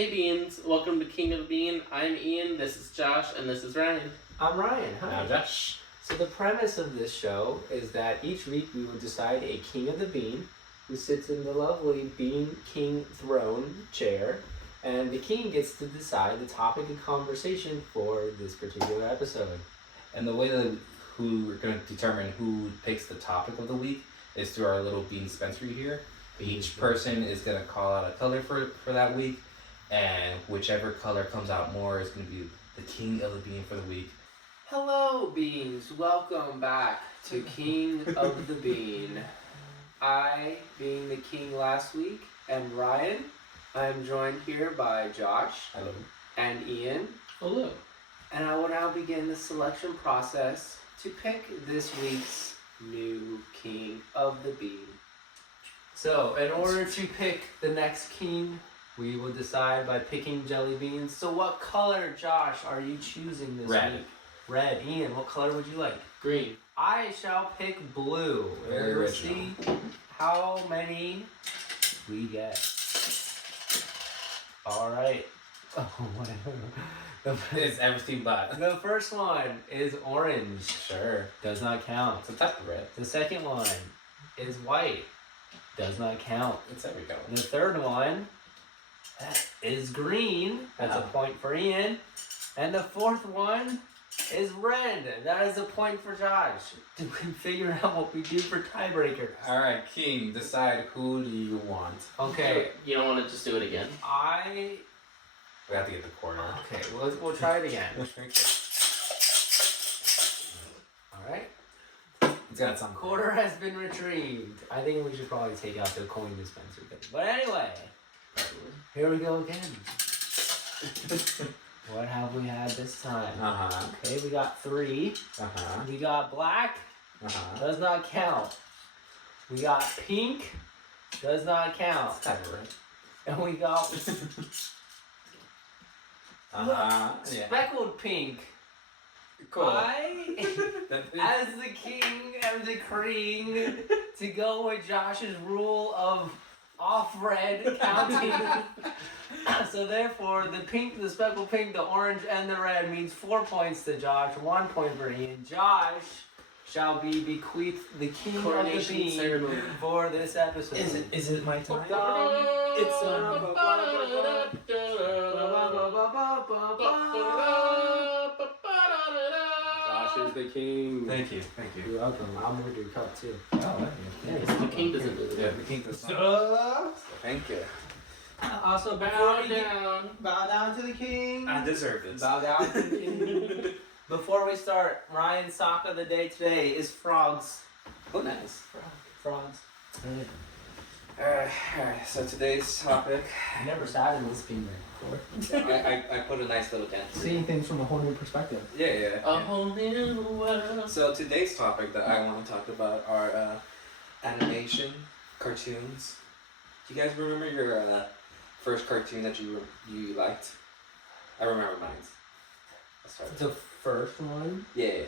Hey Beans, welcome to King of the Bean. I'm Ian, this is Josh, and this is Ryan. I'm Ryan. Hi. I'm Josh. So the premise of this show is that each week we will decide a King of the Bean who sits in the lovely Bean King throne chair, and the king gets to decide the topic of conversation for this particular episode. And the way that we're going to determine who picks the topic of the week is through our little bean dispensary here. Each person is going to call out a color for that week, and whichever color comes out more is going to be the king of the bean for the week. Hello, Beans. Welcome back to King of the Bean. I, being the king last week, am Ryan. I'm joined here by Josh. Hello. And Ian. Hello. And I will now begin the selection process to pick this week's new King of the Bean. So, in order to pick the next king, we will decide by picking jelly beans. So what color, Josh, are you choosing this Red. week? Red. Ian, what color would you like? Green. I shall pick blue. Very We'll original. see how many we get. Alright. Oh, whatever. It's everything but. The first one is orange. Sure. Does not count. It's a type of red. The second one is white. Does not count. It's every color. And the third one is green. That's a point for Ian. And the fourth one is red. That is a point for Josh. Do we figure out what we do for tiebreakers? Alright, king, decide who do you want. Okay, You don't want to just do it again? We have to get the corner. Okay, we'll try it again. Alright. It's got some Quarter has been retrieved. I think we should probably take out the coin dispenser thing. But anyway, here we go again. What have we had this time? Uh-huh. Okay, we got 3. Uh-huh. We got black. Uh-huh. Does not count. We got pink. Does not count. It's type of red. And we got Uh-huh. Yeah. speckled pink. Cool. I, as the king, am decreeing to go with Josh's rule of off-red counting. So therefore, the pink, the speckled pink, the orange, and the red means 4 points to Josh, 1 point for Ian. Josh shall be bequeathed the king of the Coronation bean ceremony. for this episode. Is it my time? It's Josh is the king. Thank you. You're welcome. I'm gonna do cup too. Oh, thank you. The king doesn't do Yeah, it. the king does not. Thank you. Also, bow down. Bow down to the king. I deserve this. Bow down to the king. Before we start, Ryan's sock of the day today is frogs. Oh, nice. Frogs. Alright, so today's topic, I never sat in this beamer before. I put a nice little dent. Seeing things from a whole new perspective. Yeah. A whole new world. So today's topic that I want to talk about are animation, cartoons. Do you guys remember your first cartoon that you liked? I remember mine. Let's start. The first one? Yeah.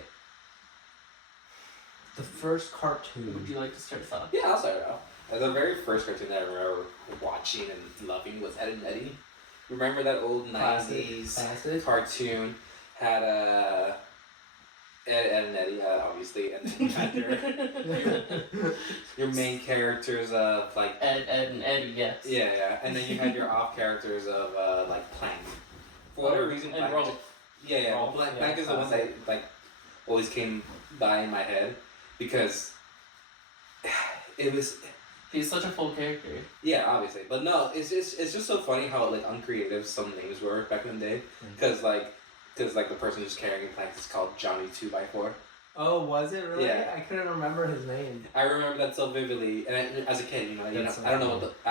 The first cartoon. Would you like to start us off? Yeah, I'll start it off. The very first cartoon that I remember watching and loving was Ed and Eddie. Remember that old Classic. 90s Classic. cartoon had Ed and Eddie, obviously, and then you had your main characters of like Ed and Eddie, yes. yeah, and then you had your off characters of like Plank. For whatever reason, And Plank. Rolf. Yeah, Rolf, Plank yeah, is the one that like always came by in my head because it was. He's such a full character. Yeah, obviously, but no, it's just so funny how like uncreative some names were back in the day, because the person who's carrying Plank is called Johnny 2x4. Oh, was it really? Yeah. I couldn't remember his name. I remember that so vividly, and as a kid, That's so I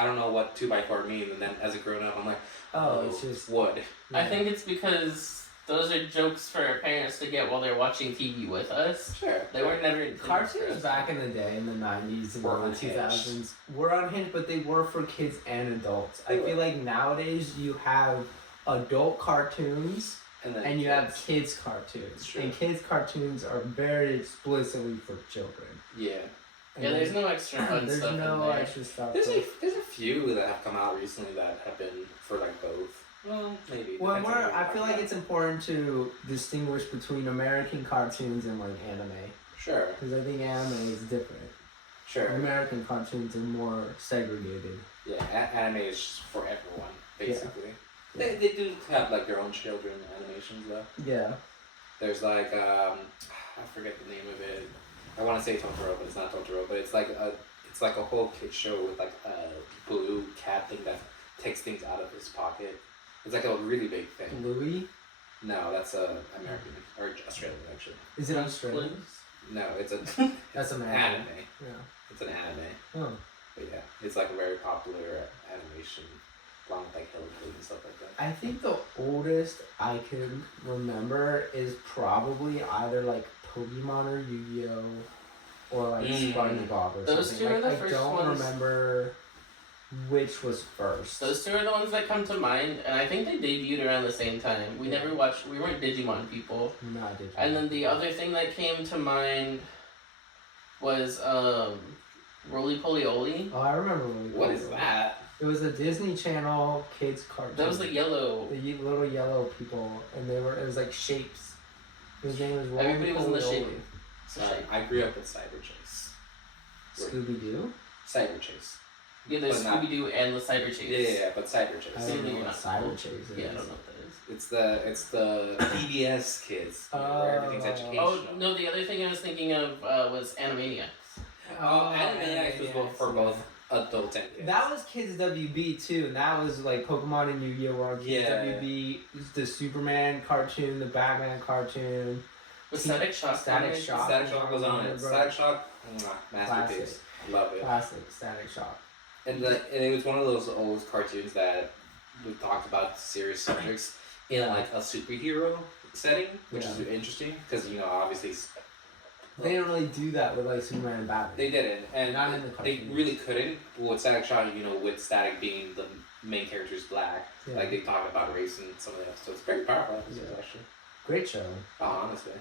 don't know what 2x4 means, and then as a grown up, I'm like, Oh, it's just wood. I think it's because those are jokes for our parents to get while they're watching TV with us. Sure. They were never cartoons back in the day, in the 90s and Were early unhinged. 2000s, were unhinged, but they were for kids and adults. They I were. feel like nowadays you have adult cartoons and you have kids cartoons. Sure. And kids cartoons are very explicitly for children. Yeah. And Yeah, there's no extra fun there's stuff in no there. extra stuff. There's a few that have come out recently that have been for like both. Well, maybe. Well, Depends on what I you're feel like talking it's important to distinguish between American cartoons and like anime, about. Sure. because I think anime is different. Sure. American cartoons are more segregated. Yeah, anime is just for everyone, basically. Yeah. They do have like their own children animations though. Yeah. There's like I forget the name of it. I want to say Totoro, but it's not Totoro. But it's like a whole kid show with like a blue cat thing that takes things out of his pocket. It's like a really big thing. Louis? No, that's American or Australian actually. Is it Australian? No, it's a That's it's an American. anime. Yeah. It's an anime. Oh. But yeah, it's like a very popular animation, along with like Hello Kitty and stuff like that. I think the oldest I can remember is probably either like Pokemon or Yu-Gi-Oh! Or like SpongeBob or Those something. two are Like, the I first don't ones. remember which was first. Those two are the ones that come to mind, and I think they debuted around the same time. We weren't Digimon people. Not Digimon. And then the other thing that came to mind was Roly Poly Oly. Oh, I remember when What is that? It was a Disney Channel kids cartoon. That was the yellow. The little yellow people, and it was like shapes. His name was Roly Everybody was in the Poly shape. Oly. Sorry, I grew up with Cyber Chase. Scooby Doo. Cyber Chase. Yeah, there's But not- Scooby Doo and the Cyber Chase. Yeah, but Cyber Chase. I See, don't know you're what not Cyber cool. Chase is. Yeah, I don't know what that is. It's the PBS kids, where everything's educational. Oh no, the other thing I was thinking of was Animaniacs. Animaniacs was both for both adults and kids. That was Kids WB too, and that was like Pokemon and Yu-Gi-Oh! Were on Kids Yeah. WB. The Superman cartoon, the Batman cartoon. Was Static Shock? Static on it? Shock. Static Shock was on it. Static Shock, masterpiece. Love it. Classic Static Shock. And it was one of those old cartoons that we talked about serious subjects in like a superhero setting, which is interesting because obviously They didn't really do that with like Superman and Batman. they didn't, and Not in the they cartoons. really couldn't. With Static Shock, with Static being the main character is black, Yeah. like they talked about race in some of the episodes. Very powerful episodes actually. Great show. Oh, honestly,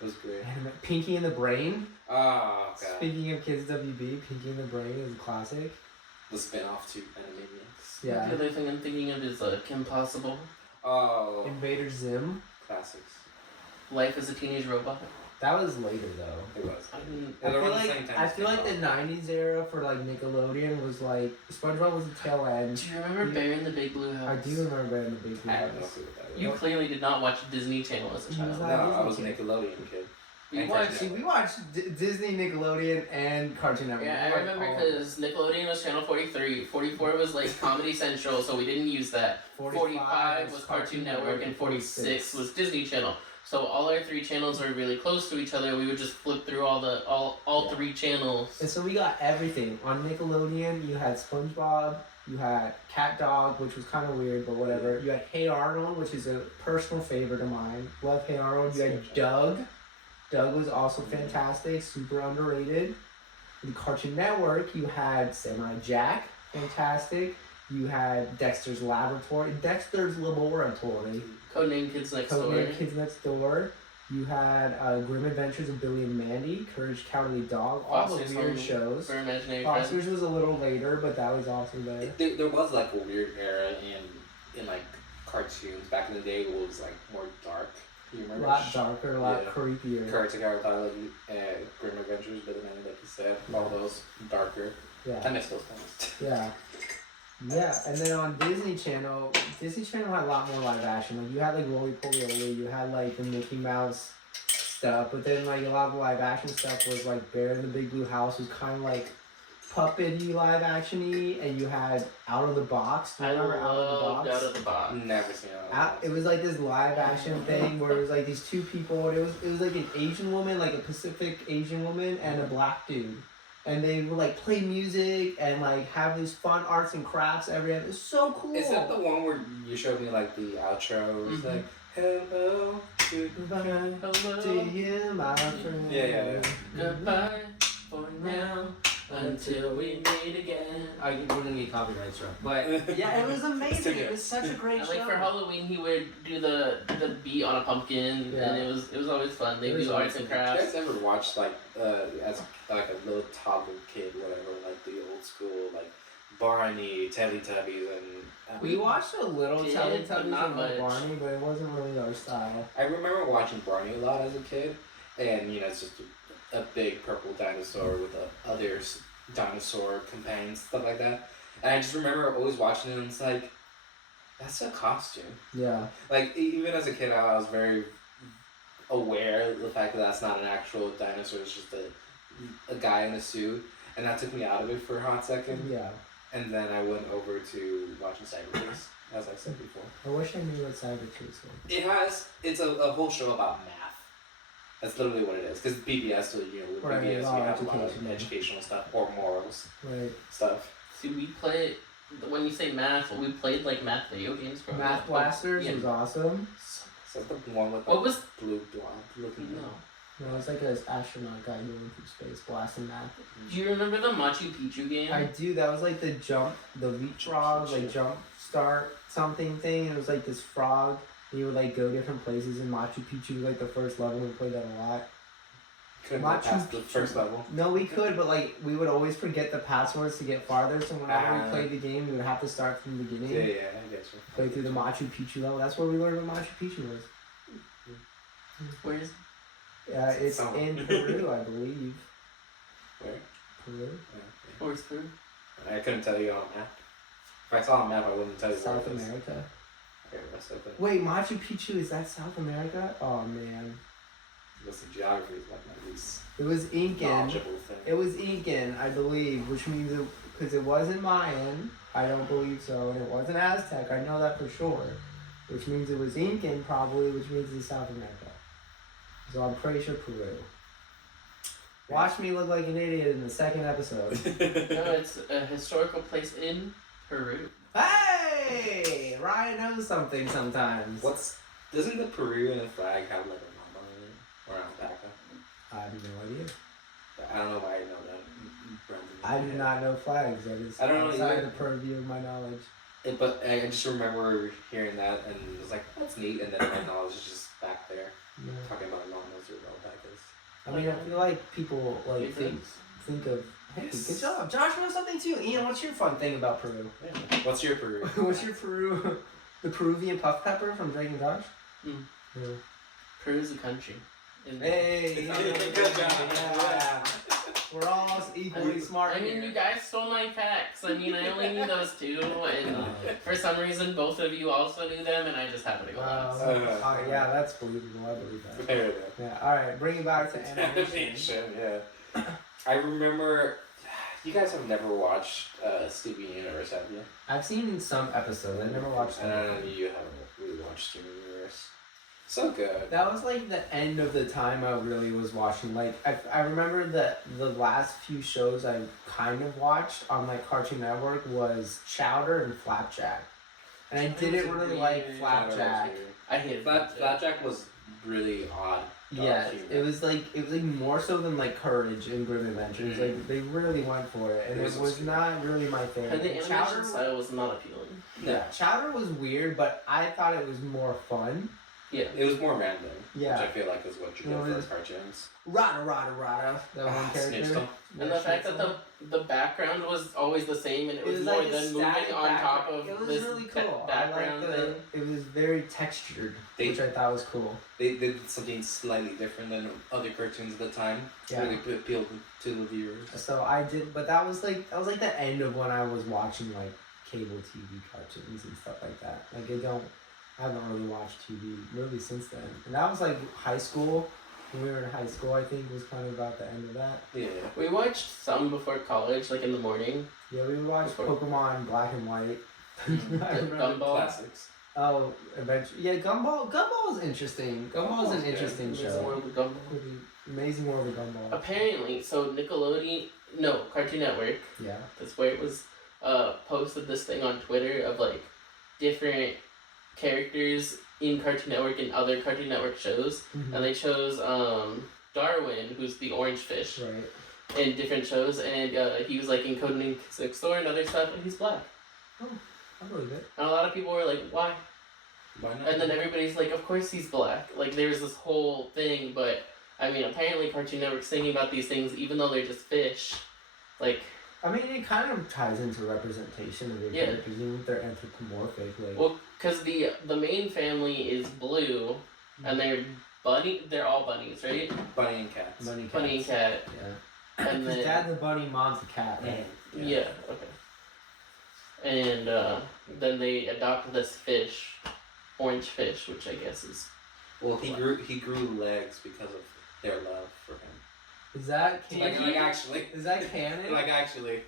it was great. Pinky and the Brain. Oh god, Speaking of Kids WB, Pinky and the Brain is a classic. the spin-off to Animaniacs. Yeah. The other thing I'm thinking of is Kim Possible. Oh, Invader Zim. classics. Life as a Teenage Robot. That was later though. It was. I didn't. Yeah, I they were feel around the like same time I as feel like the SpongeBob. '90s era for like Nickelodeon was like SpongeBob was the tail end. Do you remember Bear in the Big Blue House? I do remember in the Big I have no House. clue what that is. You clearly did not watch Disney Channel as a You was child. like- No, I was a Nickelodeon kid. You And watched. Cartoon See, we watched Disney, Nickelodeon, and Cartoon Network. Yeah, We I watched remember all- because Nickelodeon was channel 43, 44 was like Comedy Central, so we didn't use that. 45 was Cartoon Network, and 46 was Disney Channel. So all our three channels were really close to each other. We would just flip through all three channels. And so we got everything. On Nickelodeon, you had SpongeBob, you had Cat Dog, which was kind of weird, but whatever. You had Hey Arnold, which is a personal favorite of mine. Love Hey Arnold. You had Doug. Doug was also fantastic, super underrated. The Cartoon Network, you had Samurai Jack, fantastic. You had Dexter's Laboratory, Dexter's Laboratory, Codename Kids Next Door. Codename Kids Next Door. You had Grim Adventures of Billy and Mandy, Courage Cowardly Dog, all the Foster's weird Home shows. For Imaginary Friends. Foster's was a little later, but that was also there. There was like a weird era in like cartoons back in the day. It was like more dark. You A remember? lot darker, a lot Yeah. creepier. Courage to Cowardly Grim Adventures, Billy Mandy, like you said. All those darker. I Yeah, miss those times. yeah. Yeah, and then on Disney Channel had a lot more live action. Like you had like Roly Poly Oly, you had like the Mickey Mouse stuff, but then like a lot of the live action stuff was like Bear in the Big Blue House was kind of like puppety live action-y, and you had Out of the Box. Do you I remember Out of the loved Box? Out of the Box. Never seen It was like this live action thing where it was like these two people, and it was like an Asian woman, like a Pacific Asian woman, and a black dude. And they would like play music and like have these fun arts and crafts every episode. It's so cool. Is that the one where you showed me like the outro? It was like, hello, goodbye. To you, my friend. Yeah. Goodbye for now until we meet again. We're gonna get copyright struck. But Yeah, it was amazing. good. It was such a great And show. like for Halloween, he would do the beat on a pumpkin, Yeah. and it was always fun. They It was do arts awesome. and You guys crafts. ever watched like as like a little toddler kid, whatever, like the old school like Barney, Teletubbies, and We watched a little Did, Teletubbies but not and much. Barney, but it wasn't really our style. I remember watching Barney a lot as a kid, and it's just a big purple dinosaur with other dinosaur companions, stuff like that. And I just remember always watching it, and it's like, that's a costume. Yeah. Like, even as a kid, I was very aware of the fact that that's not an actual dinosaur, it's just a guy in a suit. And that took me out of it for a hot second. Yeah. And then I went over to watching Cyberchase, as I said before. I wish I knew what Cyberchase was. It's a whole show about math. That's literally what it is. Because PBS, so, with Right, PBS, you a lot of have a lot of education. educational stuff, or morals Right. stuff. See, we play. When you say math, we played like math video games. Growing Math up. Blasters Yeah. was awesome. So the one with What was? blue blob looking. No. No, it's like an astronaut guy going through space blasting math. Do you remember the Machu Picchu game? I do. That was like the leapfrog, like jump start something thing. It was like this frog. And you would like go different places in Machu Picchu. Like the first level, we played that a lot. Couldn't Machu get past the Picchu. first level. No, we could, but like we would always forget the passwords to get farther. So whenever we played the game, we would have to start from the beginning. Yeah, I get you. Play through the Machu Picchu level. That's where we learned what Machu Picchu was. Where is? It's Somewhere. in Peru, I believe. Where? Peru, Where's Peru? I couldn't tell you on a map. If I saw a map, I wouldn't tell you where South it was. America. Okay, what's up? Wait, Machu Picchu, is that South America? Oh man, Listen, geography is like my least it was Incan. knowledgeable thing. It was Incan, I believe, which means because it wasn't Mayan. I don't believe so, and it wasn't Aztec. I know that for sure. Which means it was Incan, probably, which means it's South America. So I'm pretty sure Peru. Watch me look like an idiot in the second episode. No, it's a historical place in Peru. Hey, Ryan knows something sometimes. Doesn't the Peruvian flag have like a mamba on it? Or an alpaca? I have no idea. I don't know why I know that. I do not know flags. That is I don't know outside either. the purview of my knowledge. But I just remember hearing that and it was like, that's neat. And then my knowledge is just back there Yeah. talking about non-knows what alpacas. I mean, I feel like people like think of. Hey, Yes. good job. Josh knows something too. Ian, what's your fun thing about Peru? Yeah. What's your Peru? What's your Peru? The Peruvian puff pepper from Drake and Josh? Mm. Yeah. Peru is a country. In Hey, Good job. yeah. We're all equally smart. I mean, here. you guys stole my facts. I mean, I only knew those two, and for some reason, both of you also knew them, and I just happened to go last. Yeah, that's believable. I believe that. Fair enough. Yeah. All right, bring it back to animation. Animation, yeah. I remember, you guys have never watched Steven Universe, have you? I've seen some episodes. I never watched them. And you haven't really watched Steven Universe. So good. That was like the end of the time I really was watching. Like I remember that the last few shows I kind of watched on like Cartoon Network was Chowder and Flapjack, and I didn't really like Flapjack. I hated Flapjack was really odd. Yeah, it was like more so than like Courage and Grim Adventures. Like they really went for it, and it was not really my And the favorite. animation style was not appealing. Yeah, Chowder was weird, but I thought it was more fun. Yeah. It was more random, Yeah. which I feel like is what you No, get it is. for cartoons. Rada rada rada. That one character. Snitch And the fact that the background was always the same, and it was more like a than moving static on top background. of It was this really cool. background I liked thing. it was very textured, which I thought was cool. They did something slightly different than other cartoons at the time. Yeah. Really appealed to the viewers. So I did, but that was like the end of when I was watching like cable TV cartoons and stuff like that. Like I haven't really watched TV really since then. And that was like high school. When we were in high school, I think was kind of about the end of that. Yeah. We watched some before college, like in the morning. Yeah, we watched Pokemon Black and White. I remember. Gumball. Classics. Oh, eventually, yeah, Gumball. Gumball is interesting. Gumball is an interesting Amazing show. World of Gumball. Amazing World of Gumball. Apparently, so Nickelodeon, no, Cartoon Network. Yeah. That's where it was. Posted this thing on Twitter of like different characters in Cartoon Network and other Cartoon Network shows, Mhm. and they chose Darwin, who's the orange fish, Right. in different shows, and he was like in Codename Six Store and other stuff, and he's black. I believe it. And a lot of people were like, "Why?" Why not? And then everybody's like, "Of course he's black." Like there's this whole thing, but I mean, apparently Cartoon Network's thinking about these things, even though they're just fish. Like I mean, it kind of ties into representation of your Yeah. characters, even if they're anthropomorphic. Like, Well, because the main family is blue, and they're all bunnies, right? Bunny and cats. Bunny and cat. Yeah. And Because then dad's a bunny, mom's a cat, right? yeah, okay. And then they adopted this fish, orange fish, which I guess is Well, he grew legs because of their love for him. Is that Like canon? actually. Is that canon? Like actually,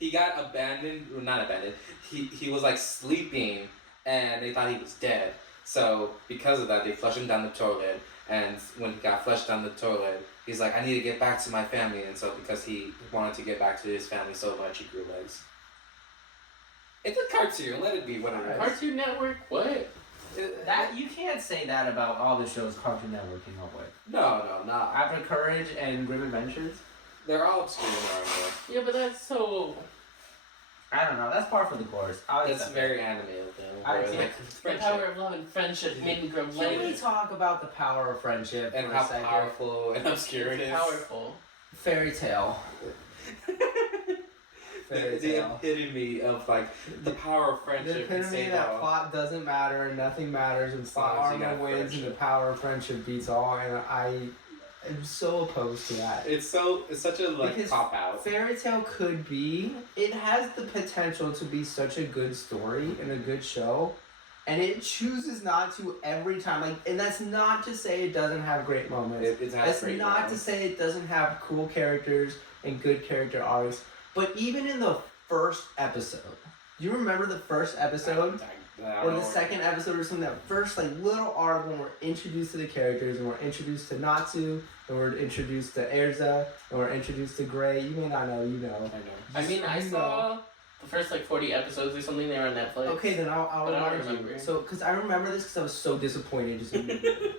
he got abandoned. Well, not abandoned. He was like sleeping, and they thought he was dead. So because of that, they flushed him down the toilet. And when he got flushed down the toilet, he's like, "I need to get back to my family." And so because he wanted to get back to his family so much, he grew legs. It's a cartoon. Let it be what it is. Cartoon Network. What? That you can't say that about all the shows Cartoon Network came up with. No, not. After Courage and Grim Adventures, They're all obscure in our way. Yeah, but that's so. I don't know. That's par for the course. It's very animated though. I where, can't- like, The friendship. power of love and friendship made me grow Can we legs. talk about the power of friendship And for how a second? powerful and obscure it It's is. powerful. Fairy tale. Fairy the tale. epitome of like the power of friendship. The can epitome save that all. plot doesn't matter and nothing matters and plot long as you armor got wins and friendship. the power of friendship beats all, and I am so opposed to that. It's such a like Because cop out. Fairy tale could be, it has the potential to be such a good story and a good show, and it chooses not to every time. Like, and that's not to say it doesn't have great moments. It has That's great not to moments. say it doesn't have cool characters and good character arcs. But even in the first episode, do you remember the first episode? I Or don't the know. second episode or something, that first like little arc when we're introduced to the characters and we're introduced to Natsu and we're introduced to Erza and we're introduced to Gray. You may not know, you know. I know. I mean, I You saw the first like 40 episodes or something. They were on Netflix. Okay, then I'll But I don't remind you. remember. So, because I remember this because I was so disappointed just immediately.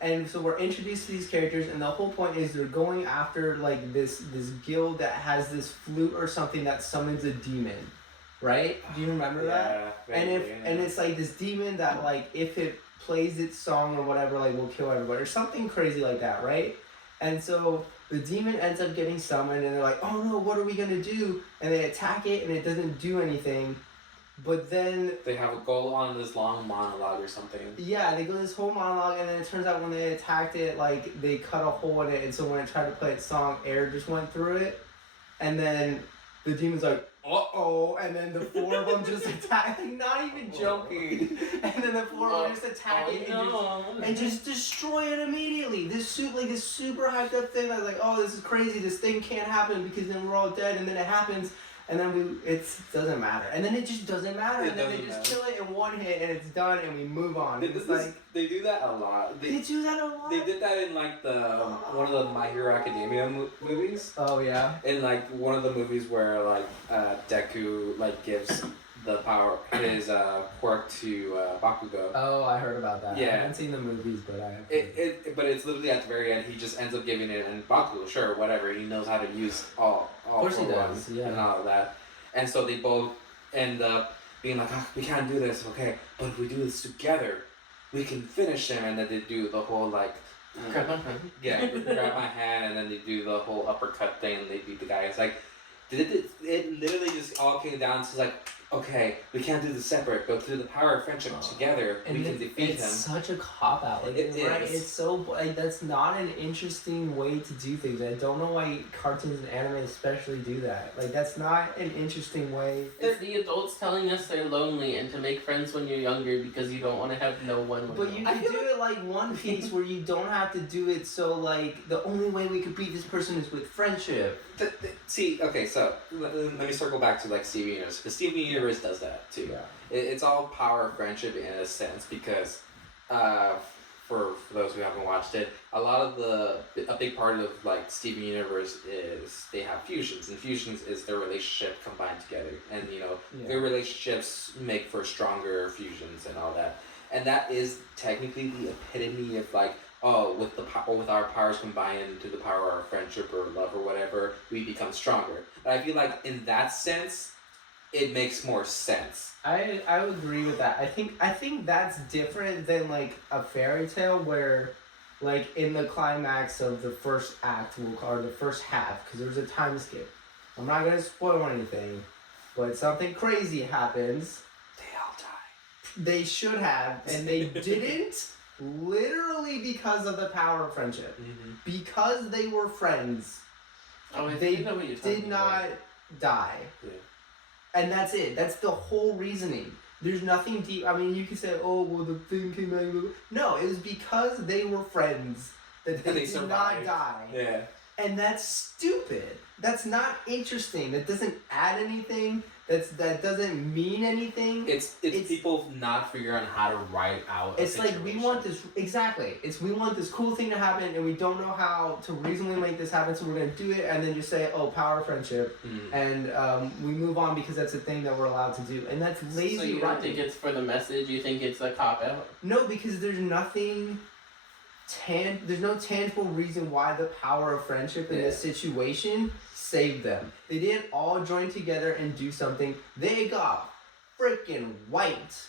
And so we're introduced to these characters, and the whole point is they're going after like this guild that has this flute or something that summons a demon, right? Do you remember that? Yeah, And vaguely, and it's like this demon that like if it plays its song or whatever, like will kill everybody or something crazy like that, right? And so the demon ends up getting summoned, and they're like, "Oh no, what are we gonna do?" And they attack it, and it doesn't do anything. But then they have a goal on this long monologue or something. yeah, they go this whole monologue, and then it turns out when they attacked it, like they cut a hole in it, and so when it tried to play its song, air just went through it, and then the demon's like, "Uh-oh," and then the four of them just attack, like, not even joking, and then the four of them just attack it and just destroy it immediately. This super hyped up thing, I was like, "Oh, this is crazy, this thing can't happen because then we're all dead," and then it happens. And then it doesn't matter. And then it just doesn't matter. It And then they doesn't just matter. kill it in one hit and it's done and we move on. It's They do that a lot. they do that a lot. They did that in like the one of the My Hero Academia movies. Oh yeah. In like one of the movies where like Deku like gives the power his quirk to Bakugo. Oh, I heard about that. Yeah. I haven't seen the movies, but I have. But it's literally at the very end. He just ends up giving it, and Bakugo, sure, whatever. He knows how to use all course he four does, ones yeah. and all of that. And so they both end up being like, "Oh, we can't do this, okay? But if we do this together, we can finish him." And then they do the whole like, Grab my hand. yeah, grab my hand, and then they do the whole uppercut thing, and they beat the guy. It's like, it literally just all came down to like, okay, we can't do this separate, but through the power of friendship together, And we can defeat it's him. such a cop out. Like, It right? is. It's so like that's not an interesting way to do things. I don't know why cartoons and anime especially do that. Like that's not an interesting way. It's the adults telling us they're lonely and to make friends when you're younger because you don't want to have no one. But you can do it like One Piece where you don't have to do it so like the only way we could beat this person is with friendship. See, okay, so let me circle back to like Steven Universe, because Steven Universe does that too. Yeah. It's all power of friendship in a sense, because for those who haven't watched it, a big part of like Steven Universe is they have fusions, and fusions is their relationship combined together, and their relationships make for stronger fusions and all that, and that is technically the epitome of like, oh, with our powers combined into the power of friendship or love or whatever, we become stronger. But I feel like in that sense, it makes more sense. I would agree with that. I think that's different than like a fairy tale where, like in the climax of the first act, or the first half, because there's a time skip. I'm not gonna spoil anything, but something crazy happens. They all die. They should have, and they didn't. Literally because of the power of friendship. Mm-hmm. Because they were friends, Oh, I they think I know what you're talking did not die. Yeah. And that's it. That's the whole reasoning. There's nothing deep. I mean, you can say, oh, well, the thing came out. No, it was because they were friends that they did not die. Yeah. And that's stupid. That's not interesting. That doesn't add anything. That doesn't mean anything. It's people not figuring out how to write out. It's like we want this exactly. We want this cool thing to happen, and we don't know how to reasonably make this happen. So we're gonna do it, and then just say, "Oh, power of friendship," and we move on because that's a thing that we're allowed to do, and that's lazy. So you don't think it's for the message? You think it's a cop out? No, because there's nothing. There's no tangible reason why the power of friendship in this situation saved them. They didn't all join together and do something. They got freaking wiped.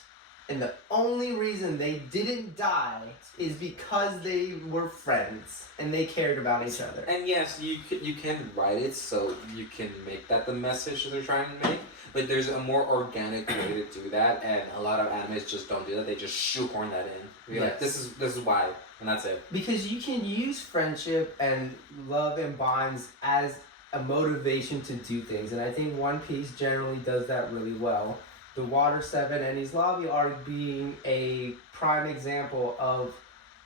And the only reason they didn't die is because they were friends and they cared about each other. And yes, you can write it so you can make that the message that they're trying to make. But there's a more organic way to do that, and a lot of animes just don't do that. They just shoehorn that in. You're like, this is why, and that's it. Because you can use friendship and love and bonds as a motivation to do things, and I think One Piece generally does that really well. The Water 7 and his lobby arc being a prime example of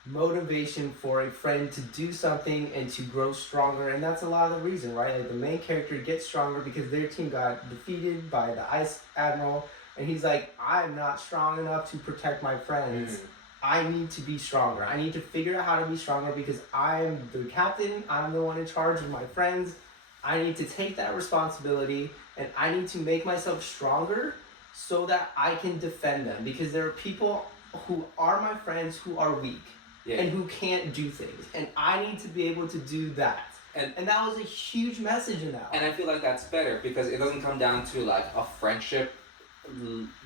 motivation for a friend to do something and to grow stronger, and that's a lot of the reason, right? Like the main character gets stronger because their team got defeated by the Ice Admiral, and he's like, I'm not strong enough to protect my friends. I need to be stronger. I need to figure out how to be stronger because I'm the captain. I'm the one in charge of my friends. I need to take that responsibility, and I need to make myself stronger so that I can defend them, because there are people who are my friends who are weak and who can't do things, and I need to be able to do that. And that was a huge message in that. And I feel like that's better because it doesn't come down to like a friendship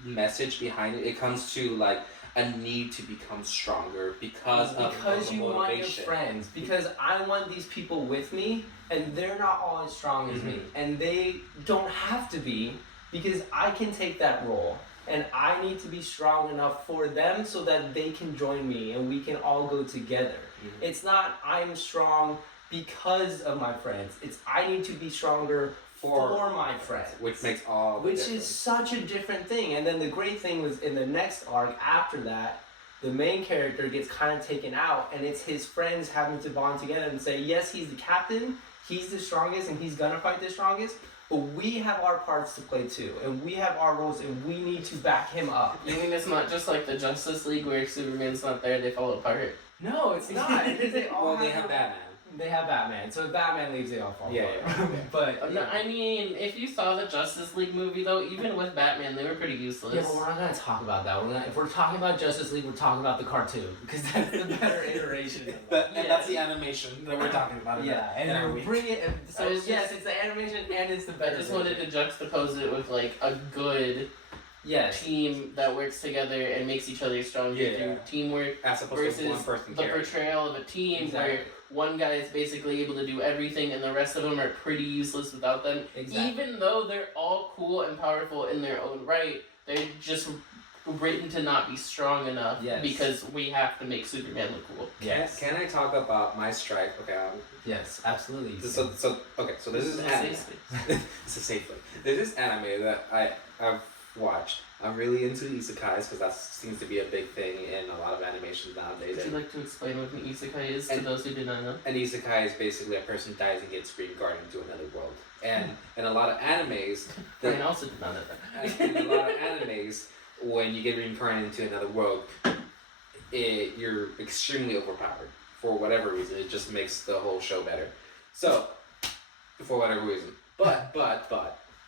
message behind it. It comes to like a need to become stronger because you want your friends. Because I want these people with me, and they're not all as strong as me, and they don't have to be, because I can take that role. And I need to be strong enough for them so that they can join me and we can all go together. It's not I'm strong because of my friends. It's I need to be stronger for my friends. Which makes all the difference. Is such a different thing. And then the great thing was in the next arc after that, the main character gets kind of taken out, and it's his friends having to bond together and say, yes, he's the captain, he's the strongest, and he's gonna fight the strongest, but we have our parts to play too, and we have our roles, and we need to back him up. You mean it's not just like the Justice League where Superman's not there, they fall apart? No, it's not. Because they all they have Batman. They have Batman, so if Batman leaves, they all fall apart. But No, I mean, if you saw the Justice League movie though, even with Batman, they were pretty useless. Yeah, but we're not gonna talk about that. If we're talking about Justice League, we're talking about the cartoon, because that's the better iteration of that. And that's the animation that we're talking about. And we're bringing it. So it's the animation and it's the better. I just wanted to juxtapose it with like a good team that works together and makes each other stronger through teamwork, as opposed to one person the portrayal of a team where one guy is basically able to do everything and the rest of them are pretty useless without them. Even though they're all cool and powerful in their own right, they're just written to not be strong enough because we have to make Superman look cool. Can I talk about my strike? Okay. Yes, absolutely. So this is anime. It's a safe place. There's this anime that I've watched. I'm really into isekais because that seems to be a big thing in a lot of animations nowadays. Would you like to explain what an isekai is to those who do not know? An isekai is basically a person dies and gets reincarnated into another world. And in a lot of animes, I also did not know that. in a lot of animes, when you get reincarnated into another world, you're extremely overpowered for whatever reason. It just makes the whole show better. So, for whatever reason. But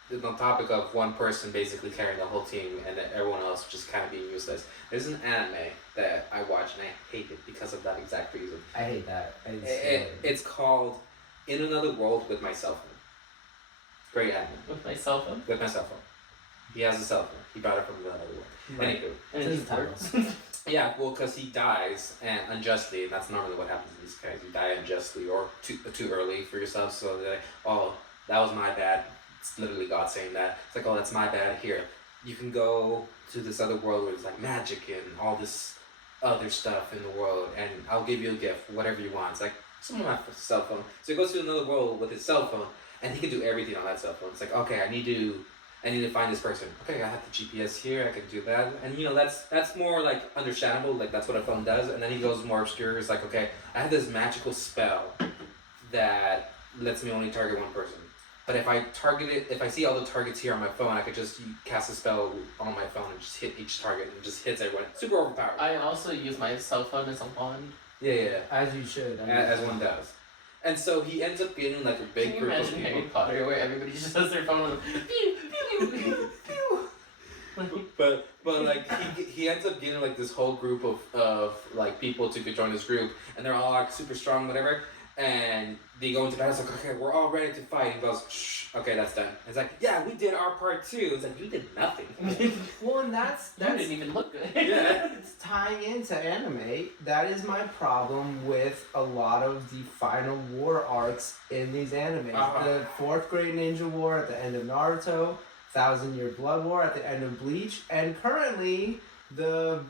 the topic of one person basically carrying the whole team and everyone else just kind of being useless. There's an anime that I watch and I hate it because of that exact reason. I hate that. It's called In Another World with My Cell Phone. Great anime. With my cell phone? With my cell phone. He has a cell phone. He brought it from another world. Right. Anywho. And it just works. Yeah, well, because he dies and unjustly, and that's normally what happens in these guys. You die unjustly or too early for yourself, so they're like, oh, that was my bad. It's literally God saying that. It's like, oh, that's my bad. Here, you can go to this other world where it's like magic and all this other stuff in the world, and I'll give you a gift, whatever you want. It's like, some of my cell phone. So he goes to another world with his cell phone, and he can do everything on that cell phone. It's like, okay, I need to find this person. Okay, I have the GPS here. I can do that, and that's more like understandable. Like that's what a phone does. And then he goes more obscure. It's like, okay, I have this magical spell that lets me only target one person. But if I see all the targets here on my phone, I could just cast a spell on my phone and just hit each target and just hits everyone. Super overpowered. I also use my cell phone as a wand. Yeah. As you should. As one does. And so he ends up getting like a big group of people. Can you imagine Harry Potter where everybody just has their phone and pew, pew, pew, pew. But like he ends up getting like this whole group of like people to join this group, and they're all like super strong, whatever. And they go into battle. It's like, okay, we're all ready to fight. And goes, shh, okay, that's done. It's like, yeah, we did our part too. It's like, you did nothing. Well, and that's That didn't even look good. Yeah. it's tying into anime. That is my problem with a lot of the final war arcs in these animes. The 4th Great Ninja War at the end of Naruto, 1,000-Year Blood War at the end of Bleach, and currently the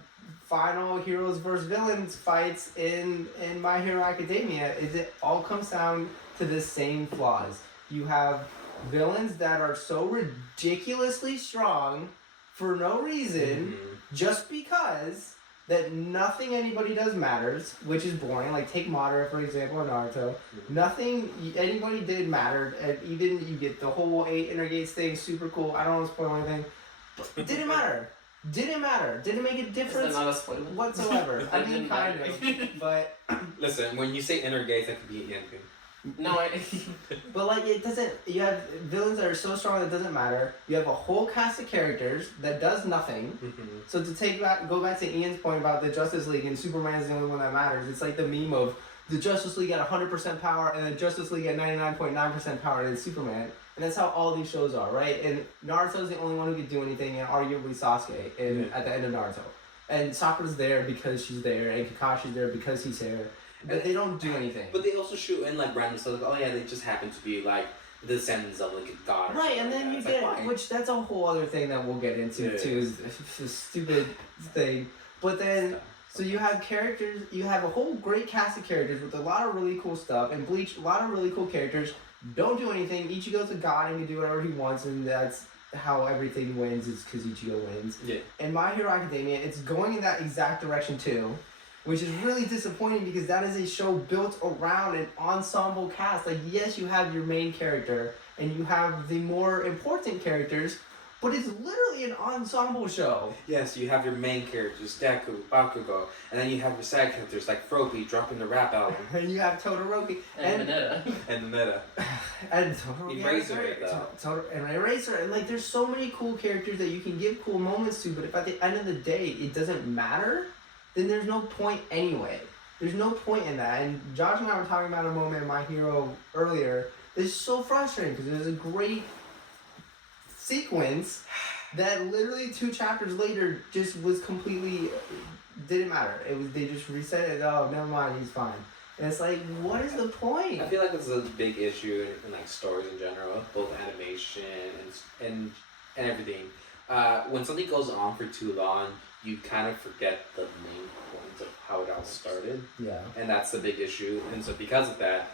final heroes versus villains fights in My Hero Academia. It all comes down to the same flaws. You have villains that are so ridiculously strong for no reason, just because that nothing anybody does matters, which is boring. Like take Madara for example in Naruto. Nothing anybody did mattered, and even you get the whole 8 Inner Gates thing, super cool. I don't want to spoil anything. It didn't matter. Didn't matter. Didn't make a difference Is that not a spoiler? whatsoever. I mean, kind of, but Listen, when you say inner gates, that could be anything. No, but like it doesn't. You have villains that are so strong that it doesn't matter. You have a whole cast of characters that does nothing. So to go back to Ian's point about the Justice League and Superman is the only one that matters. It's like the meme of the Justice League at 100% power and the Justice League at 99.9% power and it's Superman. And that's how all these shows are, right? And Naruto's the only one who could do anything, and arguably Sasuke at the end of Naruto. And Sakura's there because she's there, and Kakashi's there because he's there. But they don't do anything. But they also shoot in like random stuff. Like, oh yeah, they just happen to be like the descendants of like a god. Right, and then you get, which that's a whole other thing that we'll get into too, is a stupid thing. But then, so you have characters, you have a whole great cast of characters with a lot of really cool stuff. And Bleach, a lot of really cool characters. Don't do anything. Ichigo's a god and can do whatever he wants, and that's how everything wins, is because Ichigo wins. Yeah. And My Hero Academia, it's going in that exact direction too, which is really disappointing because that is a show built around an ensemble cast. Like, yes, you have your main character and you have the more important characters, but it's literally an ensemble show. Yes, you have your main characters, Deku, Bakugo, and then you have your side characters like Froppy dropping the rap album. And you have Todoroki. and Mineta. And the meta. And Todoroki. Eraser, though. And Eraser. And like, there's so many cool characters that you can give cool moments to, but if at the end of the day it doesn't matter, then there's no point anyway. There's no point in that. And Josh and I were talking about a moment in My Hero earlier. It's so frustrating because there's a great sequence that literally 2 chapters later just was completely didn't matter. It was, they just reset it. Oh, never mind, he's fine. And it's like, what is the point? I feel like this is a big issue in like stories in general, both animation and everything. When something goes on for too long, you kind of forget the main point of how it all started. Yeah. And that's the big issue. And so because of that,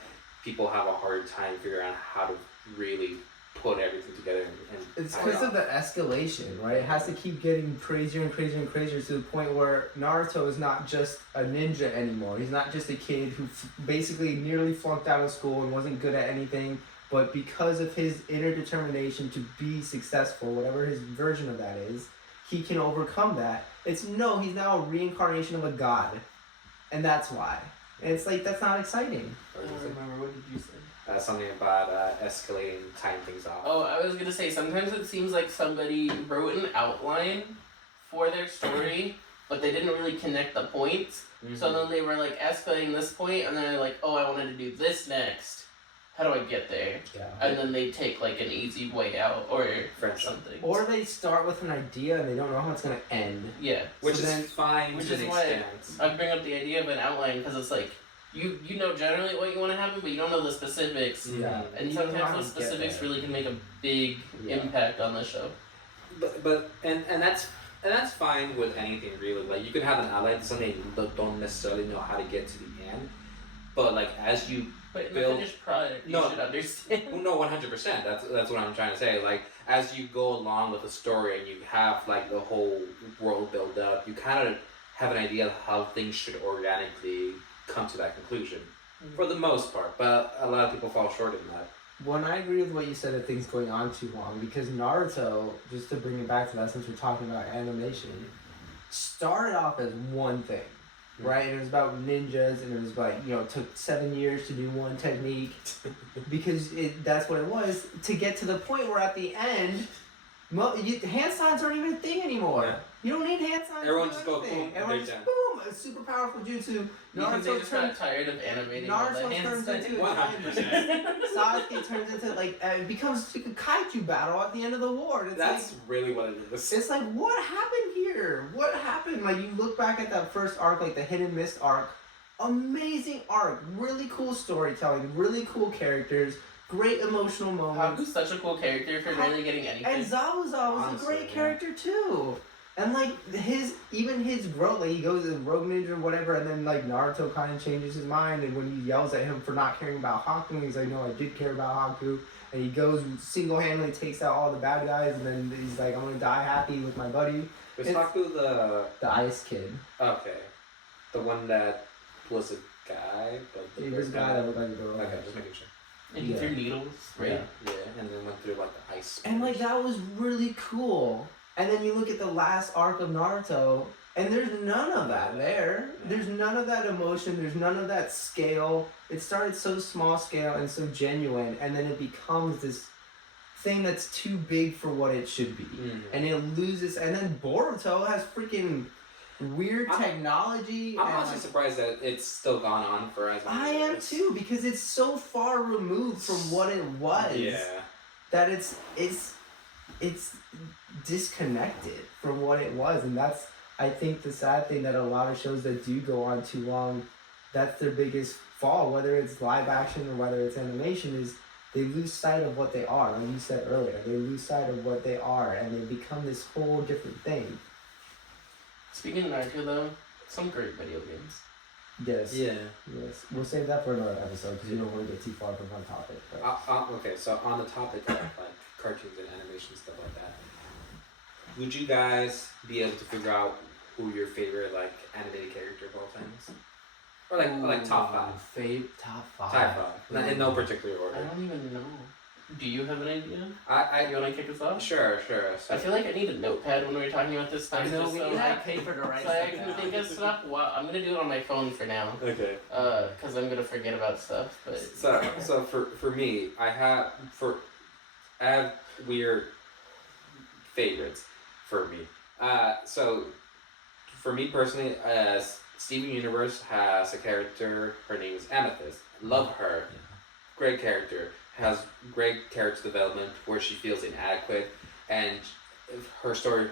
people have a hard time figuring out how to really put everything together. And it's because of the escalation, right? It has to keep getting crazier and crazier and crazier to the point where Naruto is not just a ninja anymore. He's not just a kid who basically nearly flunked out of school and wasn't good at anything, but because of his inner determination to be successful, whatever his version of that is, he can overcome that. He's now a reincarnation of a god. And that's why. And it's like, that's not exciting. I don't remember, what did you say? Something about escalating, tying things off. Oh, I was gonna say, sometimes it seems like somebody wrote an outline for their story, but they didn't really connect the points. Mm-hmm. So then they were like escalating this point, and then they're like, oh, I wanted to do this next. How do I get there? Yeah. And then they take like an easy way out or something. Or they start with an idea and they don't know how it's gonna end. Yeah. Which so is then, fine which to is an why extent. I bring up the idea of an outline, because it's like, you know generally what you want to happen, but you don't know the specifics. Yeah. And You don't know how sometimes to the get specifics there. really can make a big impact on the show. But that's fine with anything really. Like you could have an ally to something you don't necessarily know how to get to the end, but like as you But in build the finished product, you No. should understand. no 100%. That's what I'm trying to say. Like as you go along with the story and you have like the whole world built up, you kind of have an idea of how things should organically come to that conclusion, for the most part. But a lot of people fall short in that. When I agree with what you said that things going on too long, because Naruto, just to bring it back to that since we're talking about animation, started off as one thing, right? And it was about ninjas, and it was like, it took 7 years to do one technique, because that's what it was, to get to the point where at the end, hand signs aren't even a thing anymore. Yeah. You don't need hand signs. Everyone to do just go anything. boom, Everyone they're just done. boom, a super powerful jutsu. Because they Naruto just turns. got tired of animating all the Naruto hand turns signs. into 100%. Sasuke turns into it becomes like a kaiju battle at the end of the war. It's That's really what it is. it's like, what happened here? What happened? Like, you look back at that first arc, like the Hidden Mist arc, amazing arc, really cool storytelling, really cool characters, great emotional moments. Haku's such a cool character for barely getting anything. And Zabuza was Honestly, a great yeah. character too. And like his growth, like he goes in Rogue Ninja or whatever, and then like Naruto kind of changes his mind, and when he yells at him for not caring about Haku, he's like, no, I did care about Haku, and he goes single-handedly takes out all the bad guys, and then he's like, I'm gonna die happy with my buddy. Was It's- Haku The Ice Kid. okay, the one that was a guy, but He was a guy that looked like a girl. Okay, just making sure. And he Yeah. threw needles, right? Yeah, and then went through like the ice. And like that was really cool. And then you look at the last arc of Naruto, and there's none of that there. There's none of that emotion. There's none of that scale. It started so small scale and so genuine, and then it becomes this thing that's too big for what it should be. And it loses. And then Boruto has freaking weird technology. I'm and honestly surprised that it's still gone on for as long I as it am is. too, because it's so far removed from what it was. Yeah. That it's disconnected from what it was, and that's, I think, the sad thing, that a lot of shows that do go on too long, that's their biggest fall, whether it's live action or whether it's animation, is they lose sight of what they are. Like you said earlier, they lose sight of what they are, and they become this whole different thing. Speaking of Naruto, though, some great video games. Yes. Yeah. Yes. We'll save that for another episode because you don't want to get too far from one topic. But. Okay, so on the topic of like cartoons and animation stuff like that, would you guys be able to figure out who your favorite like animated character of all time is? Or like top five? Top five. Top five. In no particular I order. don't even know. Do you have an idea? I You want to kick us off? Sure. I feel like I need a notepad when we're talking about this stuff. I know just we so need I that paper to write so I stuff can down. think of stuff. Well, I'm gonna do it on my phone for now. Okay. Cause I'm gonna forget about stuff. But So for me, I have weird favorites for me. So for me personally, Steven Universe has a character. Her name is Amethyst. Love her. Great character. Has great character development where she feels inadequate, and her story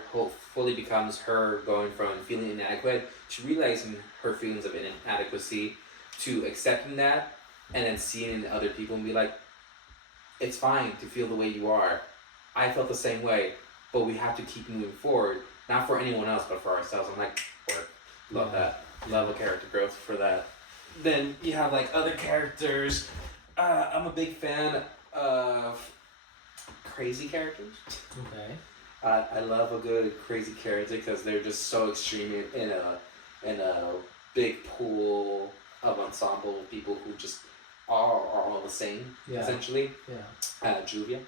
fully becomes her going from feeling inadequate to realizing her feelings of inadequacy, to accepting that, and then seeing it in other people and be like, it's fine to feel the way you are. I felt the same way, but we have to keep moving forward, not for anyone else, but for ourselves. I'm like, work. Love that. Love a character growth for that. Then you have like other characters. I'm a big fan of crazy characters. Okay. I love a good crazy character because they're just so extreme in a big pool of ensemble of people who just are all the same, essentially. Yeah. Julia.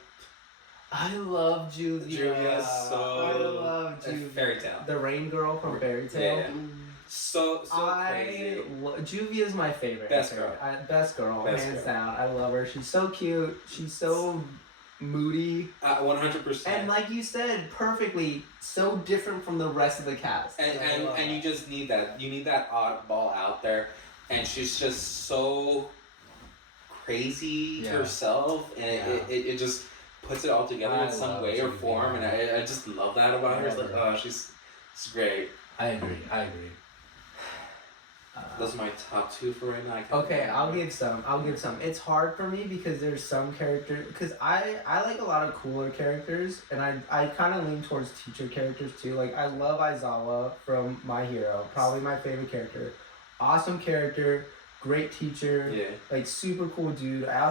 I love Julia. Julia's so I love Julia. Fairy Tale. The rain girl from Fairy Tale. Yeah. So crazy. Juvia's my favorite. Best girl. Best girl, Best hands girl. down. I love her. She's so cute. She's so moody. 100%. And like you said, perfectly, so different from the rest of the cast. And you just need that. You need that oddball out there, and she's just so crazy herself, and it just puts it all together in some way or form, and I just love that about her. It's like, oh, she's great. I agree. Those are my top 2 for right now. Okay, I'll give some. It's hard for me because there's some characters, because I like a lot of cooler characters, and I kind of lean towards teacher characters too. Like, I love Aizawa from My Hero, probably my favorite character. Awesome character, great teacher, like super cool dude. I